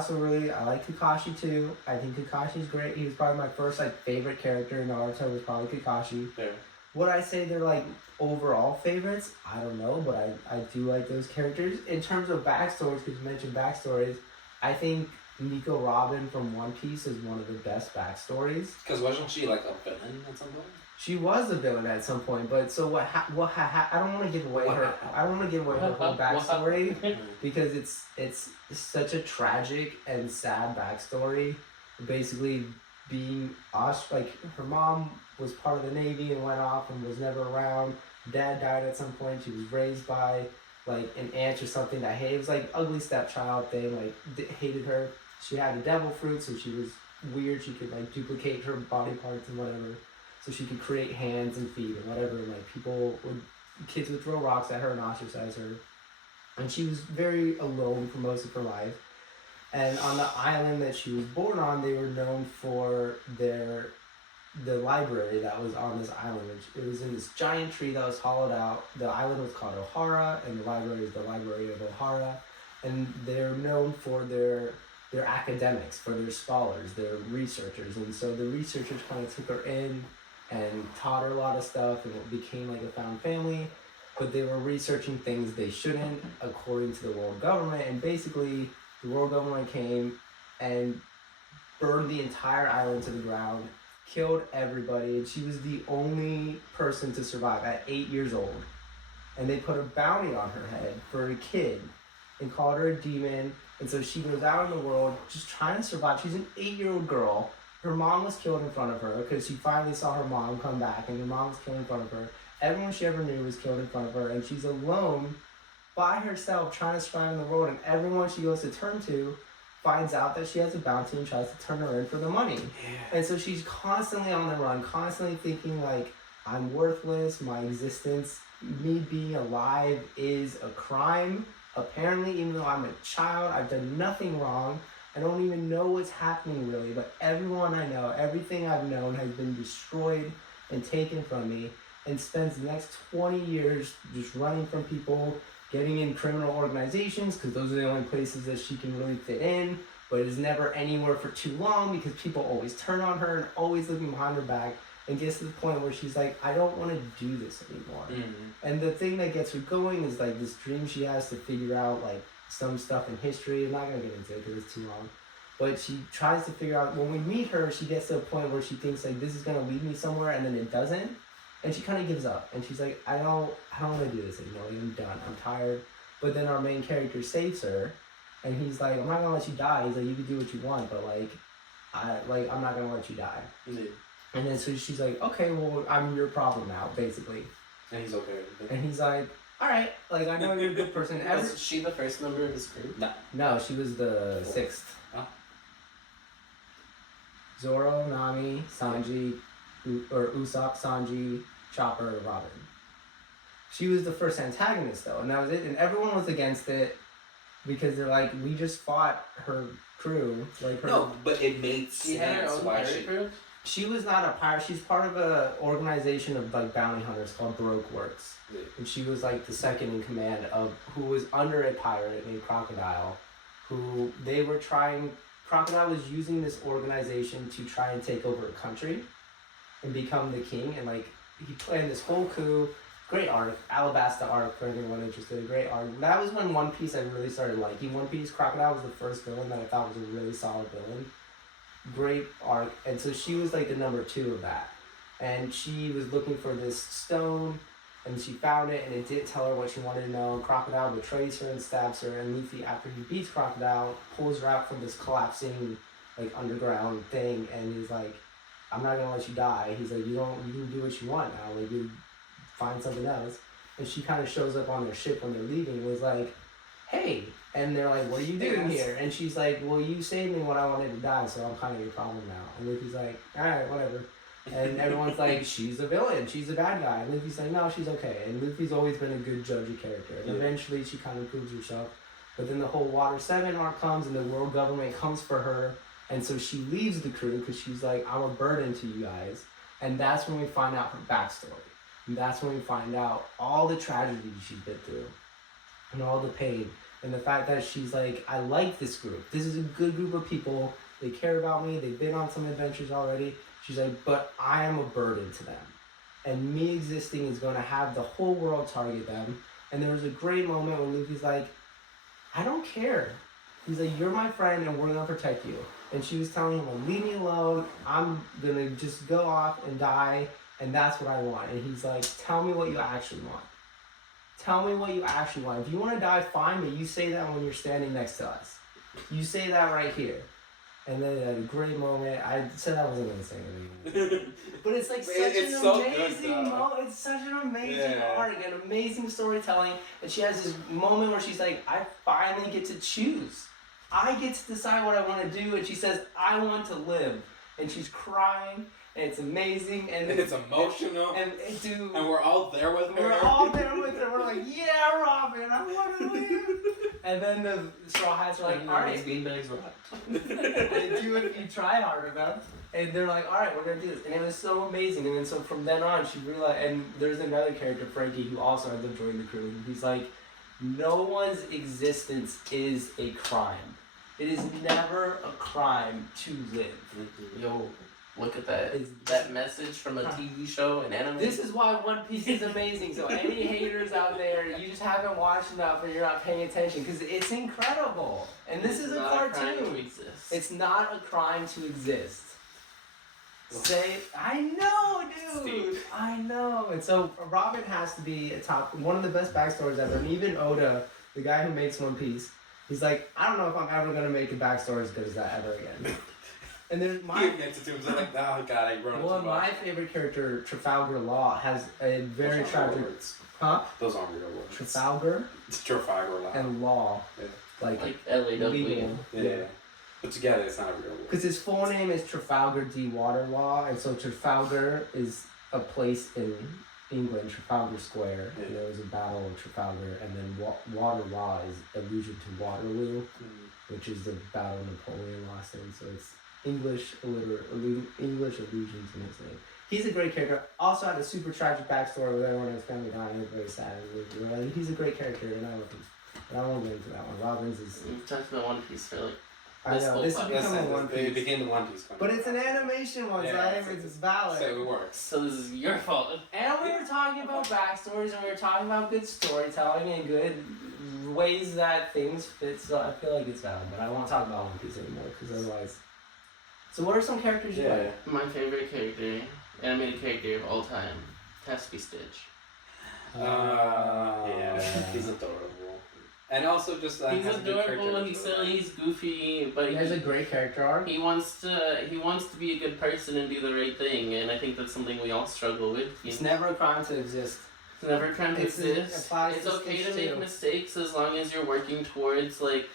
like Kakashi too. I think Kakashi's great. He was probably my first like favorite character in Naruto, was probably Kakashi. Fair. Would I say they're like overall favorites? I don't know, but I do like those characters. In terms of backstories, because you mentioned backstories, I think Nico Robin from One Piece is one of the best backstories. Because wasn't she like a villain at some point? She was a villain at some point, but so I don't want to give away her. I don't want to give away her whole backstory because it's such a tragic and sad backstory. Basically, being like her mom was part of the Navy and went off and was never around. Dad died at some point. She was raised by like an aunt or something that hated. It was like ugly stepchild thing. Like hated her. She had the devil fruit, so she was weird. She could like duplicate her body parts and whatever. So she could create hands and feet and whatever. And like kids would throw rocks at her and ostracize her. And she was very alone for most of her life. And on the island that she was born on, they were known for the library that was on this island. It was in this giant tree that was hollowed out. The island was called Ohara, and the library is the Library of Ohara. And they're known for their academics, for their scholars, their researchers. And so the researchers kind of took her in and taught her a lot of stuff, and it became like a found family. But they were researching things they shouldn't, according to the world government. And basically, the world government came and burned the entire island to the ground, killed everybody, and she was the only person to survive at 8 years old. And they put a bounty on her head for a kid and called her a demon. And so she goes out in the world just trying to survive. She's an 8-year-old girl. Her mom was killed in front of her because she finally saw her mom come back, and her mom was killed in front of her. Everyone she ever knew was killed in front of her, and she's alone by herself trying to survive in the world, and everyone she goes to turn to finds out that she has a bounty and tries to turn her in for the money. Yeah. And so she's constantly on the run, constantly thinking like, I'm worthless, my existence, me being alive is a crime. Apparently, even though I'm a child, I've done nothing wrong. I don't even know what's happening really, but everyone I know, everything I've known has been destroyed and taken from me, and spends the next 20 years just running from people, getting in criminal organizations, because those are the only places that she can really fit in, but is never anywhere for too long because people always turn on her and always looking behind her back, and gets to the point where she's like, I don't want to do this anymore. Mm-hmm. And the thing that gets her going is like this dream she has to figure out like some stuff in history. I'm not going to get into it because it's too long. But she tries to figure out, when we meet her, she gets to a point where she thinks like this is going to lead me somewhere, and then it doesn't. And she kind of gives up, and she's like, I don't want to do this anymore. I'm done. I'm tired. But then our main character saves her, and he's like, I'm not gonna let you die. He's like, you can do what you want, but I'm not gonna let you die. Mm-hmm. And then so she's like, okay, well, I'm your problem now, basically. And he's okay with it. And he's like, all right, like I know you're a good person. Was she the first member of his crew? No, she was the 6th. Oh. Zoro, Nami, Sanji, or Usopp, Sanji, Chopper, Robin. She was the first antagonist though, and that was it. And everyone was against it because they're like, we just fought her crew. Like her. No, but it made sense. She had her own pirate crew? She was not a pirate. She's part of a organization of like bounty hunters called Baroque Works. Yeah. And she was like the second in command of who was under a pirate named Crocodile, who they were trying. Crocodile was using this organization to try and take over a country and become the king, and like he planned this whole coup. Great arc, Alabasta arc for anyone interested. Great arc. That was when One Piece I really started liking One Piece. Crocodile was the first villain that I thought was a really solid villain. Great arc, and so she was like the number 2 of that, and she was looking for this stone, and she found it, and it didn't tell her what she wanted to know. Crocodile betrays her and stabs her, and Luffy, after he beats Crocodile, pulls her out from this collapsing like underground thing, and he's like, I'm not gonna let you die. He's like, you can do what you want now, like you find something else. And she kind of shows up on their ship when they're leaving and was like, hey, and they're like, what are you doing here? And she's like, well, you saved me when I wanted to die, so I'm kind of your problem now. And Luffy's like, alright, whatever. And everyone's like, she's a villain, she's a bad guy. And Luffy's like, no, she's okay. And Luffy's always been a good judge of character. And eventually she kind of proves herself. But then the whole Water 7 arc comes and the world government comes for her. And so she leaves the crew because she's like, I'm a burden to you guys. And that's when we find out her backstory. And that's when we find out all the tragedies she's been through. And all the pain. And the fact that she's like, I like this group. This is a good group of people. They care about me. They've been on some adventures already. She's like, but I am a burden to them. And me existing is going to have the whole world target them. And there was a great moment when Luffy's like, I don't care. He's like, you're my friend and we're going to protect you. And she was telling him, well, leave me alone. I'm going to just go off and die. And that's what I want. And he's like, tell me what you actually want. Tell me what you actually want. If you want to die, fine, but you say that when you're standing next to us. You say that right here. And then at a great moment, I said I wasn't going to say anything. But it's like such an amazing moment. It's such an amazing arc and amazing storytelling. And she has this moment where she's like, I finally get to choose. I get to decide what I want to do. And she says, I want to live. And she's crying. And it's amazing, and it's emotional, and we're all there with her. We're all there with her. We're like, yeah, Robin, I want to live. And then the Straw Hats are like, all right, beanbags rock. They do if you try hard enough. And they're like, all right, we're gonna do this. And it was so amazing. And then so from then on, she realized. And there's another character, Frankie, who also ends up joining the crew. He's like, no one's existence is a crime. It is never a crime to live. Yo. Look at that. That message from a TV show and anime. This is why One Piece is amazing. So any haters out there, you just haven't watched enough or you're not paying attention because it's incredible. And this is a cartoon. It's not a crime to exist. Say, I know, dude. Steve. I know. And so Robin has to be one of the best backstories ever. And even Oda, the guy who makes One Piece, he's like, I don't know if I'm ever going to make a backstory as good as that ever again. And there's my like, oh god, I wrote one of my favorite character, Trafalgar Law, has a very tragic. Huh? Those aren't real words. Trafalgar. It's Trafalgar Law. And Law. Yeah. Like LAW. Yeah. But together, it's not a real word. Because his full name is Trafalgar D. Waterlaw, and so Trafalgar is a place in England, Trafalgar Square. Yeah. And there was a battle of Trafalgar, and then Waterloo is allusion to Waterloo, which is the battle Napoleon lost in. So it's English allusions in his name. He's a great character. Also had a super tragic backstory with everyone in his family dying. It was very sad. He's a great character, and I love him. But I won't get into that one. Robin's is. We've talked about One Piece for like. I know, this is becoming One Piece. It became the One Piece. But it's an animation one, so it's valid. So it works. So this is your fault. And we were talking about backstories, and we were talking about good storytelling and good ways that things fit, so I feel like it's valid. But I won't talk about One Piece anymore, because otherwise... So what are some characters you like? My favorite character, animated character of all time, has to be Stitch. He's adorable. And also just he's adorable, he's silly, he's goofy, but he has a great character arc. He wants to be a good person and do the right thing, and I think that's something we all struggle with. It's never a crime to exist. It's never a crime to exist. It's okay to make mistakes as long as you're working towards like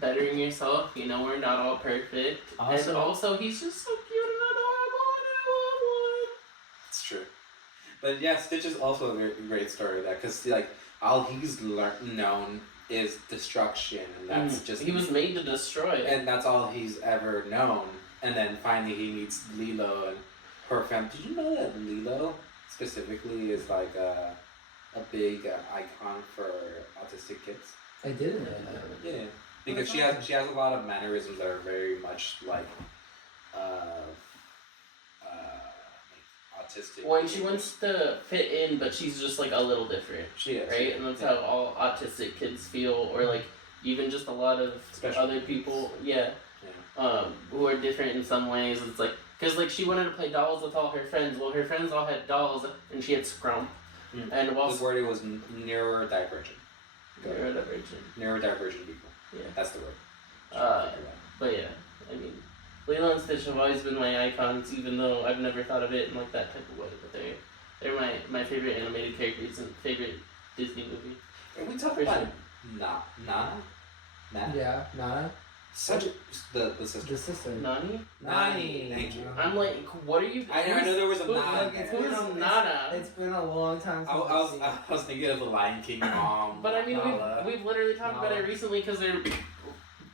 bettering yourself. You know, we're not all perfect. And also he's just so cute and adorable and I love him. It's true. But yeah, Stitch is also a great story of that, because like all he's known is destruction, and that's just... He was made to destroy. And that's all he's ever known. And then finally he meets Lilo and her family. Did you know that Lilo specifically is like a big icon for autistic kids? I didn't know that. Yeah. Because she has a lot of mannerisms that are very much like autistic. When she wants to fit in, but she's just like a little different. She is. Right? And that's how all autistic kids feel, or like even just a lot of other people, who are different in some ways. It's like, because like she wanted to play dolls with all her friends. Well, her friends all had dolls, and she had Scrump. And while the word was neurodivergent. Neurodivergent people. Yeah. That's the word. But yeah, I mean, Lilo and Stitch have always been my icons, even though I've never thought of it in like that type of way. But they're my favorite animated characters and favorite Disney movie. And we talked about Nana? Yeah, Nana. Such the sister. The sister. Nani? Nani. Thank you. I'm like, what are you? I know there was a Nana. Look, Who's Nana? It's been a long time since I was thinking of the Lion King mom. But I mean, Nala. we've literally talked about it recently because they're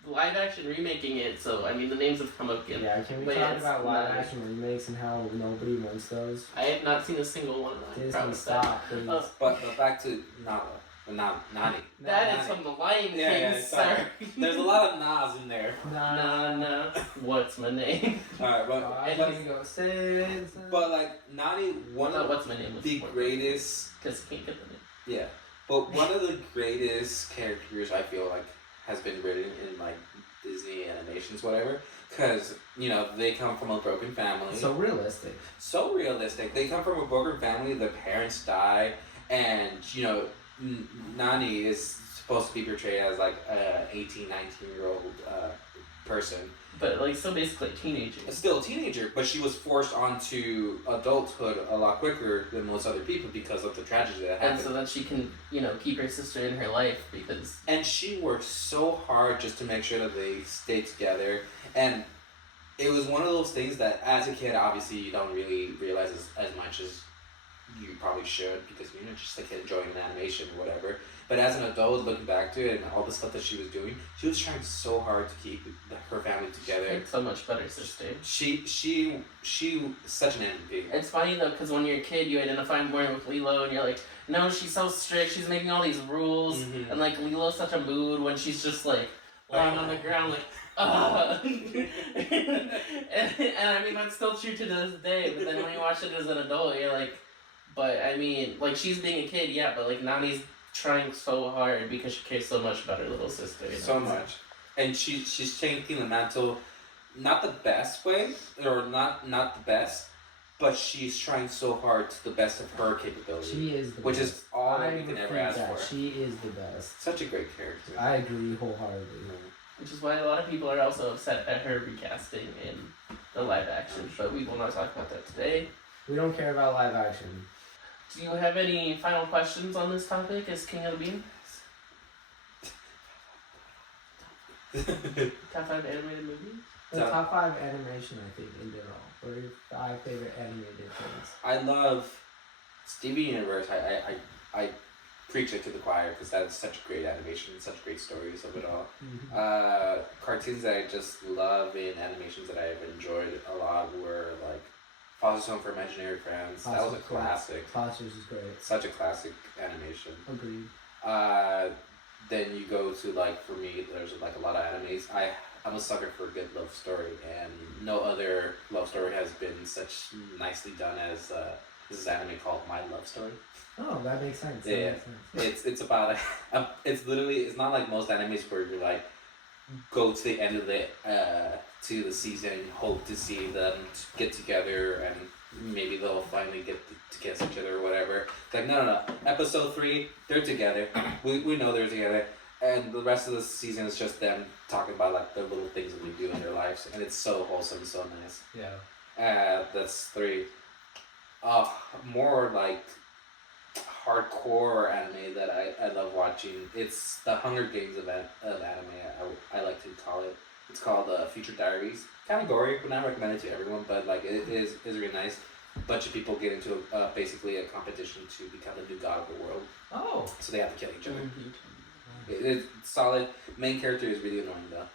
live action remaking it. So I mean, the names have come up again. Yeah, can we But talk it's about live not- action remakes and how nobody wants those? I have not seen a single one of them. Disney, Promise that. stop, please. But back to Nala. Nani. That is Nani. from the Lion King. Yeah, Sorry. There's a lot of Nas in there. Nana. What's my name? Alright, I can go say but like Nani, one of What's my name? the greatest. Because I can't get the name. Yeah, but one of the greatest characters I feel like has been written in like Disney animations, whatever. Because they come from a broken family. so realistic. So realistic. They come from a broken family. Their parents die, and Nani is supposed to be portrayed as like a 18, 19-year-old person. But like, so basically a teenager. Still a teenager, but she was forced onto adulthood a lot quicker than most other people because of the tragedy that happened. And so that she can, keep her sister in her life because. And she worked so hard just to make sure that they stay together. And it was one of those things that as a kid, obviously, you don't really realize as much as you probably should because you're just a kid enjoying an animation or whatever. But as an adult, looking back to it and all the stuff that she was doing, she was trying so hard to keep her family together. She's so much better sister. She such an MVP. It's funny though, because when you're a kid, you identify more with Lilo, and you're like, no, she's so strict. She's making all these rules, Mhm. and like Lilo's such a mood when she's just like lying on the ground, like, and I mean that's still true to this day. But then when you watch it as an adult, you're like, but I mean, like she's being a kid, yeah, but like Nani's trying so hard because she cares so much about her little sister. So much. And she's taking the mantle, not the best way, or not the best, but she's trying so hard to the best of her capability. She is the which best. is all that I we can would ever think ask that. for. She is the best. Such a great character. I agree wholeheartedly. Which is why a lot of people are also upset at her recasting in the live action, but we will not talk about that today. We don't care about live action. Do you have any final questions on this topic as King of the Bean? Top 5 animated movies? The So- top 5 animation, I think, in general. What are your 5 favorite animated things? I love Steven Universe. I preach it to the choir because that is such great animation, such great stories of it all. Cartoons that I just love in animations that I've enjoyed a lot were like Foster's Home for Imaginary Friends. That was a classic. Foster's is great. Such a classic animation. Agreed. Then you go to like for me, there's like a lot of animes. I'm a sucker for a good love story, and no other love story has been such nicely done as this anime called My Love Story. Oh, that makes sense. Yeah. That makes sense. It's about it's literally it's not like most animes where you're like go to the end of the to the season, hope to see them get together and maybe they'll finally get to kiss each other or whatever. It's like no. Episode 3, they're together. We know they're together, and the rest of the season is just them talking about like the little things that they do in their lives, and it's so wholesome, so nice. Yeah. That's 3. More like hardcore anime that I love watching. It's the Hunger Games of anime. I like to call it. It's called Future Diaries. Kind of gory, would not recommend it to everyone, but like it is really nice. A bunch of people get into basically a competition to become the new god of the world. Oh. So they have to kill each other. It's solid. Main character is really annoying though.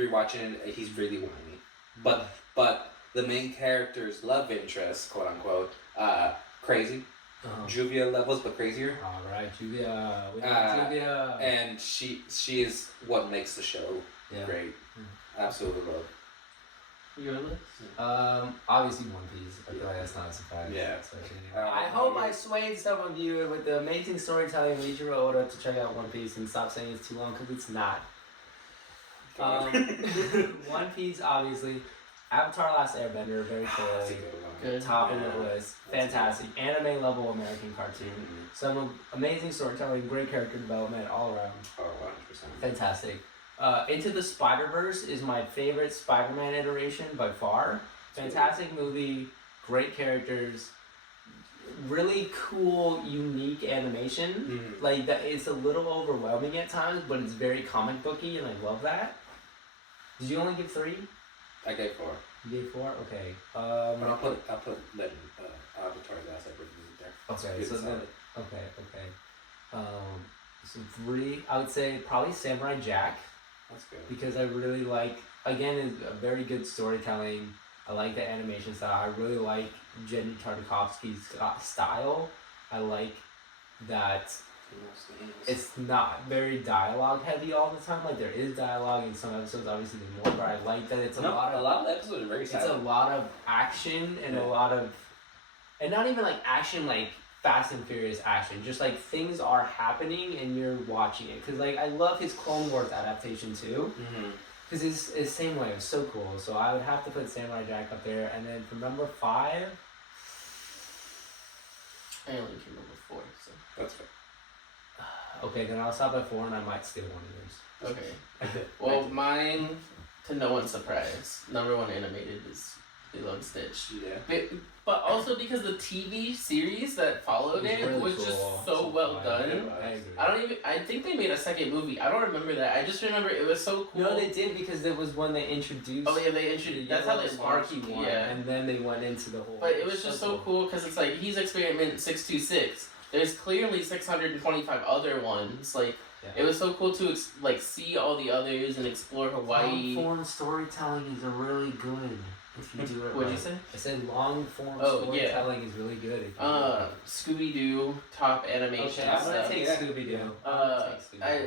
Rewatching it, he's really whiny. But the main character's love interest, quote unquote, crazy. Juvia levels, but crazier. Alright, Juvia. We got Juvia. And she is what makes the show great. Absolutely love. Your list? Obviously One Piece. I feel like that's not a surprise. Yeah. I hope I swayed some of you with the amazing storytelling of Eiichiro Oda to check out One Piece and stop saying it's too long because it's not. One Piece, obviously. Avatar: Last Airbender, very clearly. Good. Top of the list. Fantastic. Anime level American cartoon. Some amazing storytelling, great character development all around. Oh, 100%. Fantastic. Into the Spider-Verse is my favorite Spider-Man iteration by far. Fantastic movie, great characters, really cool, unique animation. Like that, it's a little overwhelming at times, but it's very comic booky, and I love that. Did you only give 3? I gave 4. You gave 4? Okay. But I'll put Avatar's Last Airbender there. Okay, It's so then, solid. okay. So 3, I would say probably Samurai Jack, That's good. because I really like, again, it's a very good storytelling. I like the animation style. I really like Jenny Tartakovsky's style. I like that it's not very dialogue heavy all the time. Like there is dialogue in some episodes, obviously there's more, but I like that it's a lot of the episodes are very it's a silent. lot of action and a lot of, and not even like action like Fast and Furious action, just like things are happening and you're watching it. Cause like I love his Clone Wars adaptation too. Mm-hmm. Cause it's same way. It was so cool. So I would have to put Samurai Jack up there, and then for number 5. I only came number 4, so. That's fair. Okay, then I'll stop at 4, and I might steal one of yours. Okay. I did. Well, mine, to no one's surprise, number 1 animated is Lilo and Stitch. Yeah. But also because the TV series that followed it really was cool. just so well done. I agree. I think they made a second movie. I don't remember that. I just remember it was so cool. No, they did, because there was when they introduced. Oh yeah, they introduced. That's how they Sparky launched. one, Yeah. and then they went into the whole. But it was just so cool because it's like he's experiment 626. There's clearly 625 other ones. Like Yeah. it was so cool to like see all the others and explore Hawaii. Long form storytelling is really good if you do it. What'd right. you say? I said long form Oh, yeah. storytelling is really good. If you do it right. Scooby Doo top animation Okay, I'm gonna stuff. take Yeah. Scooby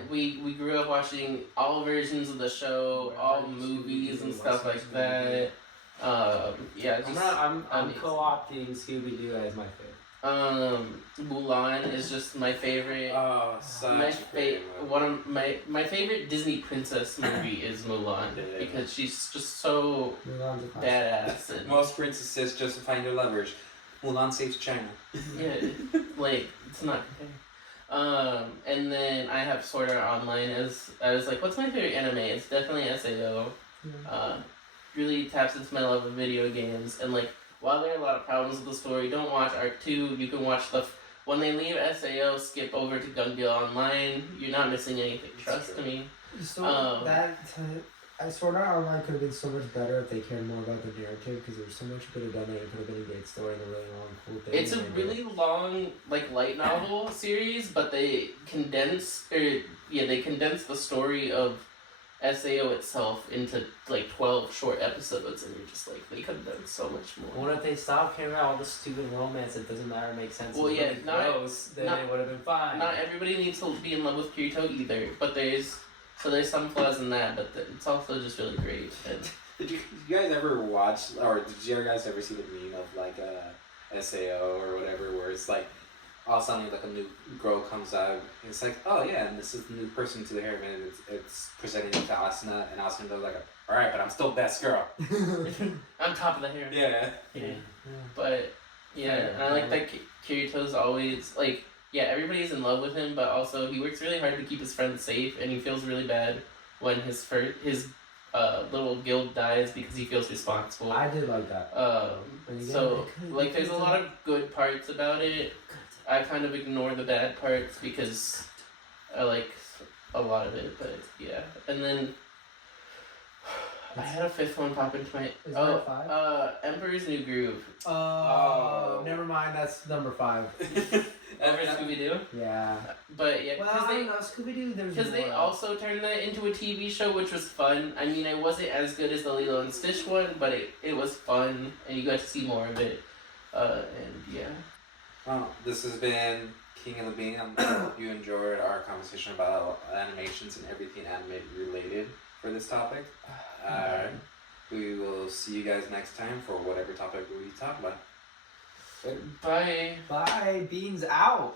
Doo. We grew up watching all versions of the show, Right, all Scooby-Doo, movies and West stuff Side like that. Yeah, just I'm amazing. co-opting Scooby Doo as my favorite. Mulan is just my favorite. Oh, such My a great movie. one of my favorite Disney princess movie is Mulan Yeah. because she's just so Mulan's a classic. badass and Most princesses justifying their lovers. Mulan saves China. yeah, like it's not compared. And then I have Sword Art Online as I was like, what's my favorite anime? It's definitely SAO. Really taps into my love of video games and like while there are a lot of problems with the story, don't watch Arc 2. You can watch when they leave SAO, skip over to Gun Deal Online. You're not missing anything. Trust me. So Sword Art Online could have been so much better if they cared more about the narrative, because there's so much you could have done there. It could have been a great story and a really long, cool thing. It's a really long, like light novel series, but they condense the story of SAO itself into like 12 short episodes, and you're just like, they could have done so much more. What if they stopped caring about all the stupid romance that doesn't matter, make sense? Well, it's yeah, really not- gross, then not- it would have been fine. Not everybody needs to be in love with Kirito either, but there's some flaws in that, but it's also just really great. And Did you guys ever watch, or did you guys ever see the meme of like SAO or whatever, where it's like all of a sudden like a new girl comes out, and it's like, oh yeah, and this is the new person to the hair, and it's presenting to Asuna, and Asuna goes like, all right, but I'm still best girl. on top of the hair. Yeah. Yeah. But yeah, and I like that Kirito's always like, yeah, everybody's in love with him, but also he works really hard to keep his friends safe, and he feels really bad when his little guild dies because he feels responsible. I did like that. So like, there's a lot of good parts about it. I kind of ignore the bad parts because I like a lot of it, but yeah. And then I had a fifth one pop into my Is that 5? Emperor's New Groove. Oh, never mind. That's number 5. Ever Scooby-Doo? Yeah. But yeah, Well, I don't know. Scooby-Doo. because they also turned that into a TV show, which was fun. I mean, it wasn't as good as the Lilo and Stitch one, but it was fun, and you got to see more of it. And yeah. Well, this has been King of the Bean. I hope you enjoyed our conversation about animations and everything anime related for this topic. We will see you guys next time for whatever topic we talk about. Bye. Bye. Beans out.